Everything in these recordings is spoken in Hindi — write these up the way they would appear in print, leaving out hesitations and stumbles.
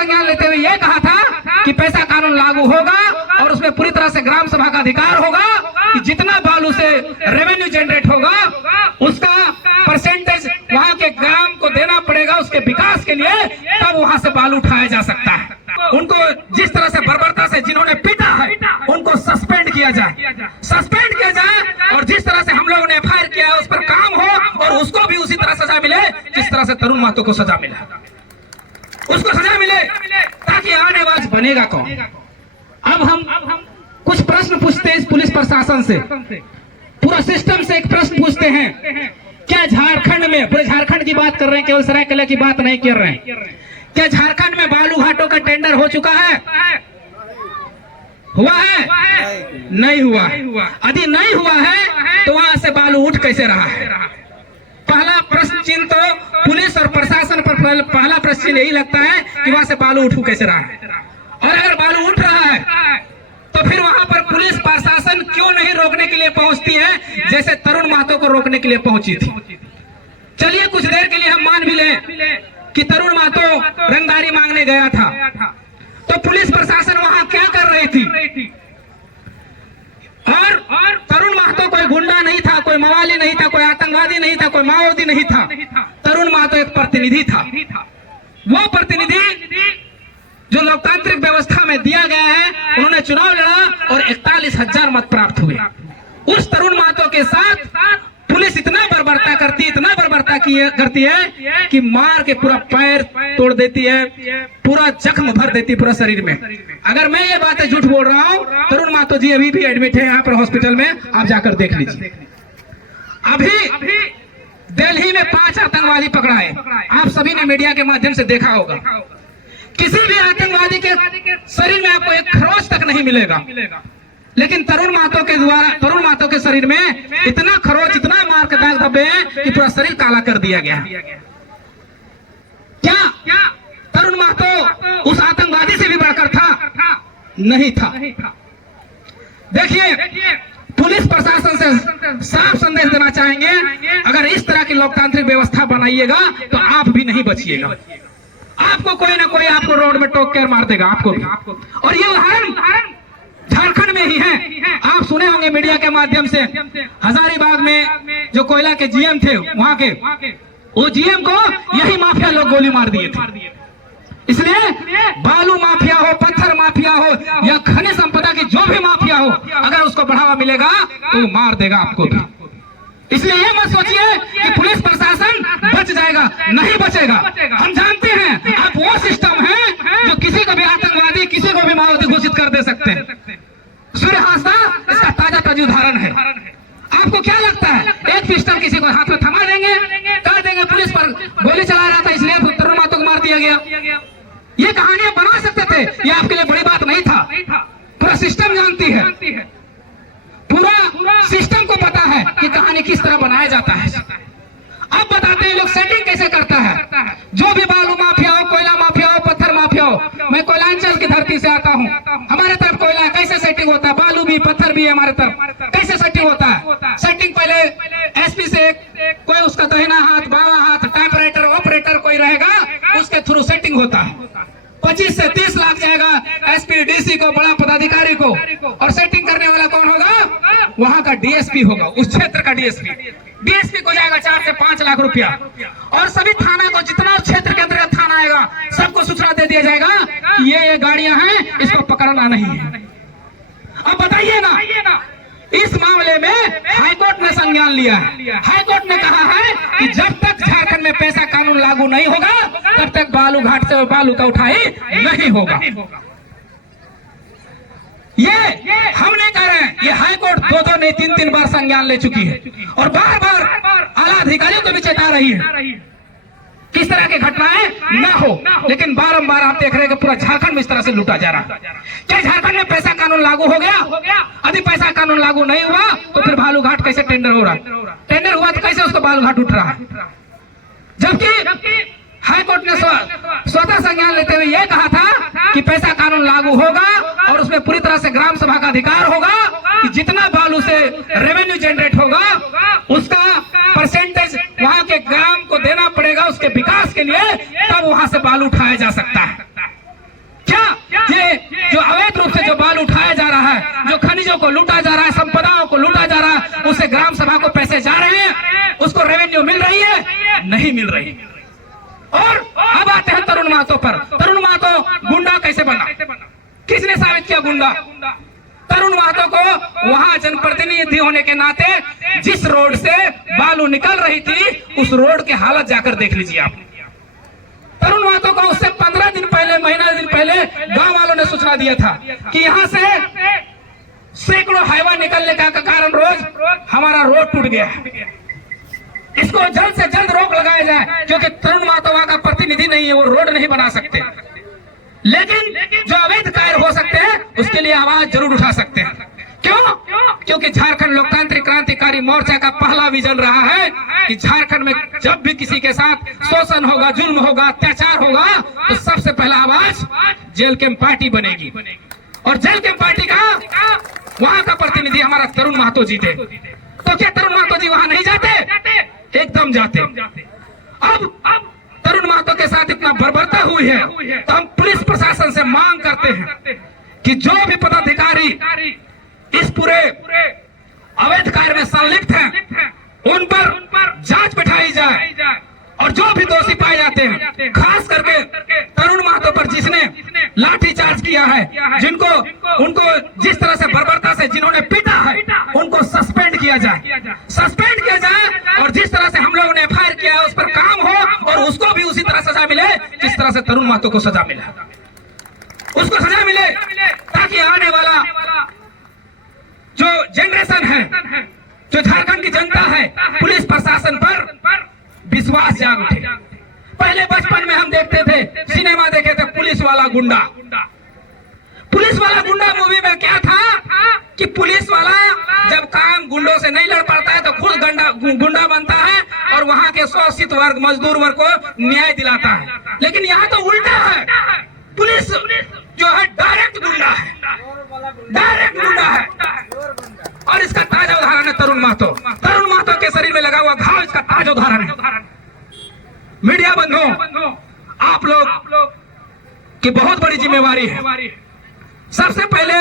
संज्ञान लेते हुए यह कहा था कि पैसा कानून लागू होगा और उसमें पूरी तरह से ग्राम सभा का अधिकार होगा कि जितना बालू से रेवेन्यू जनरेट होगा उसका परसेंटेज वहां के ग्राम को देना पड़ेगा उसके विकास के लिए, तब वहां से बालू उठाया जा सकता है। उनको जिस तरह से बर्बरता से जिन्होंने पीटा है उनको सस्पेंड किया जाए और जिस तरह से हम लोगों ने एफआईआर किया है उस पर काम हो और उसको भी उसी तरह सजा मिले जिस तरह से तरुण महतो को सजा मिला, उसको सजा मिले, ताकि आने वाला बनेगा कौन। अब हम कुछ प्रश्न पूछते हैं इस पुलिस प्रशासन से, पूरा सिस्टम से एक प्रश्न पूछते हैं। क्या झारखंड में, पूरे झारखंड की बात कर रहे हैं, केवल सरायकेला की बात नहीं कर रहे हैं, क्या झारखंड में बालू घाटों का टेंडर हो चुका है? हुआ है? नहीं हुआ। यदि नहीं हुआ है तो वहां से बालू उठ कैसे रहा है? पहला प्रश्न चिन्ह तो पुलिस और प्रशासन पर पहला प्रश्न चिन्ह यही लगता है कि वहां से बालू उठ कैसे रहा है। और अगर बालू उठ रहा है तो फिर वहां पर पुलिस प्रशासन क्यों नहीं रोकने के लिए पहुंचती है जैसे तरुण महतो को रोकने के लिए पहुंची थी। चलिए कुछ देर के लिए हम मान भी लें कि तरुण महतो रंगदारी मांगने गया था, तो पुलिस प्रशासन वहां क्या कर रही थी? और तरुण महतो कोई गुंडा नहीं था, कोई मवाली नहीं था, कोई आतंकवादी नहीं था, कोई माओवादी नहीं था। तरुण महतो एक प्रतिनिधि था। वो प्रतिनिधि जो लोकतांत्रिक व्यवस्था में दिया गया है, उन्होंने चुनाव लड़ा और 41,000 मत प्राप्त हुए। उस तरुण महतो के साथ पुलिस इतना बर्बरता करती है कि मार के पूरा पैर तोड़ देती है, पूरा जख्म भर देती है पूरा शरीर में। अगर मैं ये बातें झूठ बोल रहा हूँ, तरुण महतो जी अभी भी एडमिट है यहाँ पर हॉस्पिटल में, आप जाकर देख लीजिए। अभी दिल्ली में 5 आतंकवादी पकड़ाए, आप सभी ने मीडिया के माध्यम से देखा होगा। किसी भी आतंकवादी के शरीर में आपको एक खरोच तक नहीं मिलेगा, लेकिन तरुण महतो के शरीर में इतना खरोच, इतना मार के दाग धब्बे हैं कि पूरा शरीर काला कर दिया गया। क्या तरुण महतो उस आतंकवादी से भी बढ़कर था? नहीं था। देखिए, पुलिस प्रशासन से साफ संदेश देना चाहेंगे, अगर इस तरह की लोकतांत्रिक व्यवस्था बनाइएगा तो आप भी नहीं बचिएगा। आपको कोई ना कोई आपको रोड में टोक कर मार देगा, आपको भी। और ये उदाहरण झारखंड में ही है। आप सुने होंगे मीडिया के माध्यम से, हजारीबाग में जो कोयला के जीएम थे वहां के, वो जीएम को यही माफिया लोग गोली मार दिए थे। इसलिए बालू माफिया हो, पत्थर माफिया हो या खनिज संपदा की जो भी माफिया हो, अगर उसको बढ़ावा मिलेगा तो मार देगा आपको भी। इसलिए ये मत सोचिए कि पुलिस प्रशासन बच जाएगा, नहीं बचेगा। हम जानते हैं आप वो सिस्टम है जो किसी को भी आतंकवादी, किसी को भी माओवादी घोषित कर दे सकते हैं। सूर्य हादसा इसका ताजा उदाहरण है। आपको क्या लगता है एक पिस्टल किसी को हाथ में थमा देंगे, कह देंगे पुलिस पर गोली चला रहा था इसलिए तरुण महतो को मार दिया गया? ये कहानियां बना सकते थे, ये आपके लिए बड़ी बात नहीं था। पूरा सिस्टम जानती है, पूरा सिस्टम को पता है कि कहानी किस तरह बनाया जाता है। अब बताते हैं लोग सेटिंग कैसे करता है। जो भी बालू माफिया हो, कोयला माफिया हो, पत्थर माफिया हो, मैं कोयलांचल की धरती से आता हूँ, हमारे तरफ कोयला कैसे सेटिंग होता है, बालू भी पत्थर भी है हमारे तरफ, कैसे सेटिंग होता है? सेटिंग पहले एसपी से कोई उसका दाहिना हाथ, बावां हाथ, टाइपराइटर ऑपरेटर कोई रहेगा, उसके थ्रू सेटिंग होता है। 25 से 30 लाख जाएगा एसपी डीसी को, बड़ा पदाधिकारी को, और सेटिंग करने वाला कौन होगा? वहां का डीएसपी होगा, उस क्षेत्र का डीएसपी को जाएगा 4 से 5 लाख रुपया। और सभी थाना को, जितना उस क्षेत्र के अंतर्गत थाना आएगा, सबको सूचना दे दिया जाएगा कि ये गाड़ियां हैं, इसको पकड़ना नहीं है। अब बताइए ना, इस मामले में हाईकोर्ट ने संज्ञान लिया है। हाईकोर्ट ने कहा है कि जब तक झारखंड में पैसा कानून लागू नहीं होगा तब तक बालू घाट से बालू का उठाई नहीं होगा। ये हम नहीं कह रहे हैं, ये हाईकोर्ट 2 नहीं 3 बार संज्ञान ले चुकी है और बार बार आला अधिकारियों को भी चेता रही है किस तरह की घटनाएं ना हो। लेकिन बारंबार आप देख रहे हैं कि पूरा झारखंड में इस तरह से लूटा जा रहा है। क्या झारखंड में पैसा कानून लागू हो गया? यदि पैसा कानून लागू नहीं हुआ तो फिर बालू घाट कैसे टेंडर हो रहा है? टेंडर हुआ तो कैसे उसको बालू घाट उठ रहा है? जबकि हाईकोर्ट ने स्वतः संज्ञान लेते हुए यह कहा था कि पैसा कानून लागू होगा और उसमें पूरी तरह से ग्राम सभा का अधिकार होगा कि जितना बालू से रेवेन्यू जनरेट होगा उसका परसेंटेज वहां के ग्राम को देना पड़ेगा उसके विकास के लिए, तब वहां से बालू उठाया जा सकता है। ये जो अवैध रूप से जो बाल उठाया जा रहा है, जो खनिजों को लूटा जा रहा है, संपदाओं को लूटा जा रहा है, उससे ग्राम सभा को पैसे जा रहे हैं, उसको रेवेन्यू मिल रही है? नहीं मिल रही। और अब आते हैं तरुण महतो पर। तरुण महतो गुंडा कैसे बना? किसने साबित किया गुंडा? तरुण महतो को वहां जनप्रतिनिधि होने के नाते जिस रोड से बालू निकल रही थी, उस रोड की हालत जाकर देख लीजिए आप। तरुण महतो को उससे 15 दिन पहले, महीना दिन पहले गांव वालों ने सूचना दिया था कि यहां से सैकड़ों हाईवा निकलने का कारण रोज हमारा रोड टूट गया है, इसको जल्द से जल्द रोक लगाया जाए, क्योंकि तरुण महतो वहां का प्रतिनिधि नहीं है, वो रोड नहीं बना सकते। लेकिन जो अवैध कार्य हो सकते हैं उसके लिए आवाज जरूर उठा सकते हैं। क्यों? क्योंकि झारखंड लोकतांत्रिक क्रांतिकारी मोर्चा का पहला विजन रहा है कि झारखंड में जब भी किसी के साथ शोषण होगा, जुल्म होगा, अत्याचार होगा, तो सबसे पहला आवाज जेल कैंप पार्टी बनेगी। और जेल कैंप पार्टी का वहां का प्रतिनिधि हमारा तरुण महतो जी थे। तो क्या तरुण महतो जी वहां नहीं जाते? एकदम जाते। अब तरुण महतो के साथ इतना बर्बरता हुई है, तो हम पुलिस प्रशासन से मांग करते हैं कि जो भी पदाधिकारी इस पूरे अवैध कार्य में संलिप्त हैं, उन पर जांच बिठाई जाए, और जो भी दोषी पाए जाते हैं, खास करके तरुण महतो पर जिसने लाठीचार्ज किया है, उनको जिस तरह से बर्बरता से जिन्होंने पीटा है, उनको सस्पेंड किया जाए, और जिस तरह से हम लोगों ने एफआईआर किया है उस पर काम हो, और उसको भी उसी तरह सजा मिले जिस तरह से तरुण महतो को सजा मिला, उसको सजा मिले, ताकि आने वाला जो जनरेशन है, जो झारखंड की जनता है, पुलिस प्रशासन पर विश्वास जाग उठे। पहले बचपन में हम देखते थे, सिनेमा देखे थे, पुलिस वाला गुंडा। पुलिस वाला गुंडा मूवी में क्या था कि पुलिस वाला जब काम गुंडों से नहीं लड़ पाता है तो खुद गुंडा बनता है, और वहां के शोषित वर्ग, मजदूर वर्ग को न्याय दिलाता है। लेकिन यहाँ तो उल्टा है, पुलिस जो है डायरेक्ट गुंडा है, और इसका ताजा उदाहरण है तरुण महतो। तरुण महतो के शरीर में लगा हुआ घाव इसका ताजा उदाहरण है। मीडिया बंधुओं, आप लोग की बहुत बड़ी जिम्मेवारी है। सबसे पहले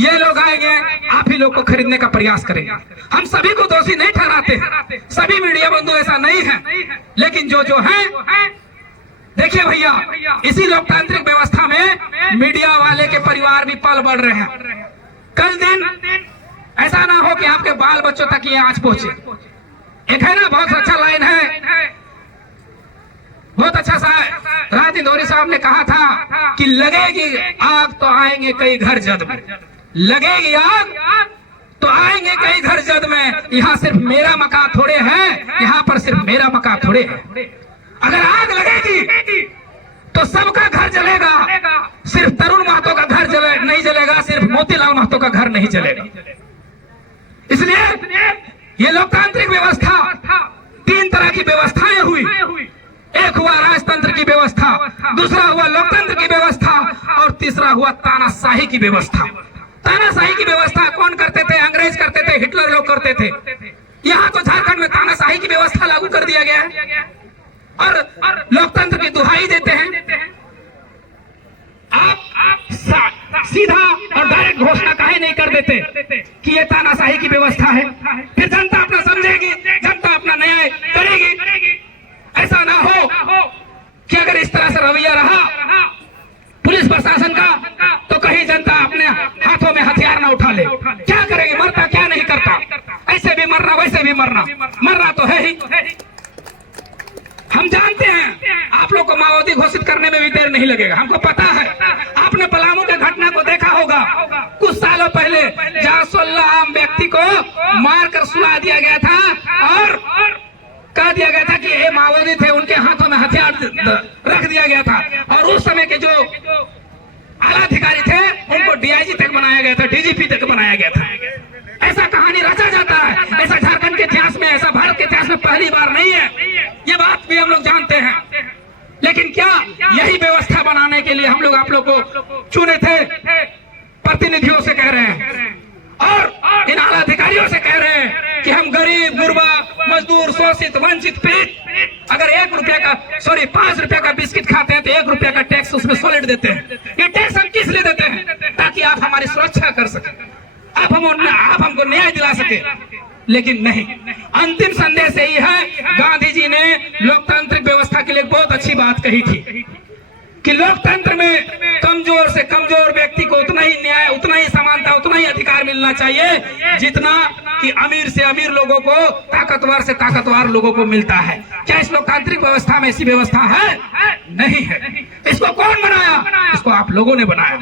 ये लोग आएंगे, आप ही लोग को खरीदने का प्रयास करेंगे। हम सभी को दोषी नहीं ठहराते, सभी मीडिया बंधु ऐसा नहीं है, लेकिन जो है, देखिए भैया, इसी लोकतांत्रिक व्यवस्था में मीडिया वाले के परिवार भी पल बढ़ रहे हैं। कल दिन ऐसा ना हो कि आपके बाल बच्चों तक ये आज पहुंचे। एक है ना, बहुत अच्छा लाइन है, बहुत अच्छा सा रात इंदौरी साहब ने कहा था कि लगेगी आग तो आएंगे कई घर जद में, लगेगी आग तो आएंगे कई घर जद में। यहाँ सिर्फ मेरा मकान थोड़े है, यहाँ पर सिर्फ मेरा मकान थोड़े है। अगर आग लगेगी तो सबका घर जलेगा, सिर्फ तरुण महतो का घर नहीं जलेगा, सिर्फ मोतीलाल महतो का घर नहीं जलेगा। इसलिए ये लोकतांत्रिक व्यवस्था, 3 तरह की व्यवस्थाएं हुई। एक हुआ राजतंत्र की व्यवस्था, दूसरा हुआ लोकतंत्र की व्यवस्था, और तीसरा हुआ तानाशाही की व्यवस्था। तानाशाही की व्यवस्था कौन करते थे? अंग्रेज करते थे, हिटलर लोग करते थे। यहाँ तो झारखंड में तानाशाही की व्यवस्था लागू कर दिया गया है, और लोकतंत्र की दुहाई देते हैं। आप सीधा और डायरेक्ट घोषणा काहे नहीं कर देते कि ये तानाशाही की व्यवस्था है? फिर जनता अपना समझेगी, जनता अपना न्याय करेगी। ऐसा ना हो कि अगर इस तरह से रवैया रहा पुलिस प्रशासन का, तो कहीं जनता अपने हाथों में हथियार ना उठा ले। क्या करेगी? मरता क्या नहीं करता, ऐसे भी मरना वैसे भी मरना तो है ही। हम जानते हैं आप लोग को माओवादी घोषित करने में भी देर नहीं लगेगा, हमको पता है। आपने पलामू के घटना को देखा होगा, कुछ सालों पहले जहाँ 16 आम व्यक्ति को मारकर सुला दिया गया था, और कह दिया गया था कि ये माओवादी थे, उनके हाथों में हथियार रख दिया गया था, और उस समय के जो आला अधिकारी थे उनको डीआईजी तक बनाया गया था, डीजीपी तक बनाया गया था। ऐसा कहानी रचा जाता है, ऐसा झारखंड के इतिहास में, ऐसा भारत के इतिहास में पहली बार नहीं है। ये बात भी हम लोग जानते हैं। लेकिन क्या यही व्यवस्था बनाने के लिए हम लोग आप लोग को चुने थे? प्रतिनिधियों से कह रहे हैं और इन आला अधिकारियों से कह रहे हैं कि हम गरीब, गुरबा, मजदूर, शोषित, वंचित, पीड़ित अगर 5 रुपया का बिस्किट खाते हैं तो 1 रुपया का टैक्स उसमें सॉलिड देते हैं। ये टैक्स हम किस इसलिए देते हैं ताकि आप हमारी सुरक्षा कर सकें, आप हमको न्याय दिला सके। लेकिन नहीं, अंतिम संदेश यही है, गांधी जी ने लोकतांत्रिक व्यवस्था के लिए बहुत अच्छी बात कही थी कि लोकतंत्र में कमजोर से कमजोर व्यक्ति को उतना ही न्याय, उतना ही समानता, उतना ही अधिकार मिलना चाहिए जितना कि अमीर से अमीर लोगों को, ताकतवर से ताकतवर लोगों को मिलता है। क्या इस लोकतांत्रिक व्यवस्था में ऐसी व्यवस्था है? नहीं है। इसको कौन बनाया? इसको आप लोगों ने बनाया।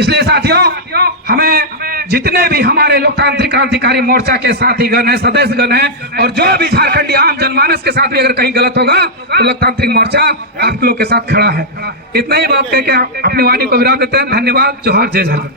इसलिए साथियों, हमें जितने भी हमारे लोकतांत्रिक क्रांतिकारी मोर्चा के साथीगण हैं, सदस्यगण हैं, और जो भी झारखंडी आम जनमानस के साथ भी अगर कहीं गलत होगा तो लोकतांत्रिक मोर्चा आप लोग के साथ खड़ा है। इतना ही बात कह के अपनी वाणी को विराम देते हैं। धन्यवाद। जोहार, जय झारखंड।